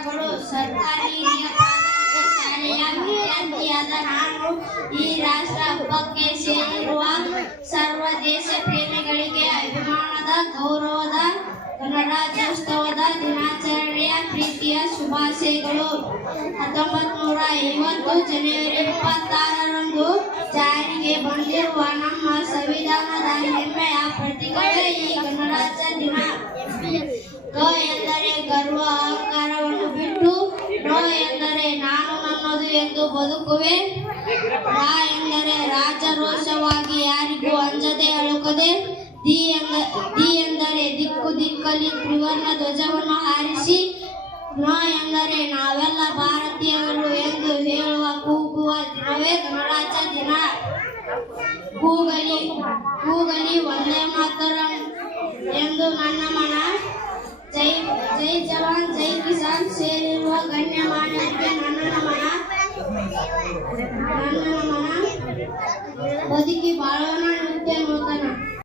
ನಮಸ್ಕಾರಗಳು. ಸರ್ಕಾರಿ ಹಿರಿಯ ಪ್ರಾಥಮಿಕ ಶಾಲೆಯ ವಿದ್ಯಾರ್ಥಿಯಾದ ನಾನು ಈ ರಾಷ್ಟ್ರ ಹಬ್ಬಕ್ಕೆ ಸೇರಿರುವ ಸರ್ವ ದೇಶ ಪ್ರೇಮಿಗಳಿಗೆ ಅಭಿಮಾನದ ಗೌರವದ ಗಣರಾಜ್ಯೋತ್ಸವದ ದಿನಾಚರಣೆಯ ಪ್ರೀತಿಯ ಶುಭಾಶಯಗಳು. 1950 ಜನವರಿ 26ರಂದು ಜಾರಿಗೆ ಬಂದಿರುವ ನಮ್ಮ ಸಂವಿಧಾನದ ಹೆಮ್ಮೆಯ ಪ್ರತೀಕವೇ ಈ ಗಣರಾಜ್ಯ ದಿನ. ಗ ಎಂದರೆ ಗರ್ವ ಅಹಂಕಾರವನ್ನು ಬಿಟ್ಟು, ರ ಎಂದರೆ ನಾನು ನನ್ನದು ಎಂದು ಬದುಕುವೆ, ರ ಎಂದರೆ ರಾಜರೋಷವಾಗಿ ಯಾರಿಗೂ ಅಂಜದೆ ಅಳುಕದೆ, ದಿ ಎಂದರೆ ದಿಕ್ಕು ದಿಕ್ಕಲ್ಲಿ ತ್ರಿವರ್ಣ ಧ್ವಜವನ್ನು ಹಾರಿಸಿ, ನ ಎಂದರೆ ನಾವೆಲ್ಲ ಭಾರತೀಯರು ಎಂದು ಹೇಳುವ ಕೂಗುವ ದಿನವೇ ಗಣರಾಜ್ಯ ದಿನ. ಕೂಗಲಿ ವಂದೇ ಮಾತರಂ ಎಂದು ನನ್ನ ಮನ, ಜೈ ಜೈ ಜವಾನ್ ಜೈ ಕಿಸಾನ್ ಸೇರಿರುವ ಗಣ್ಯಮಾನ್ಯರಿಗೆ ನನ್ನ ನಮನ. ಬದುಕಿ ಬಾಳೋಣ ನಿತ್ಯ ನೂತನ.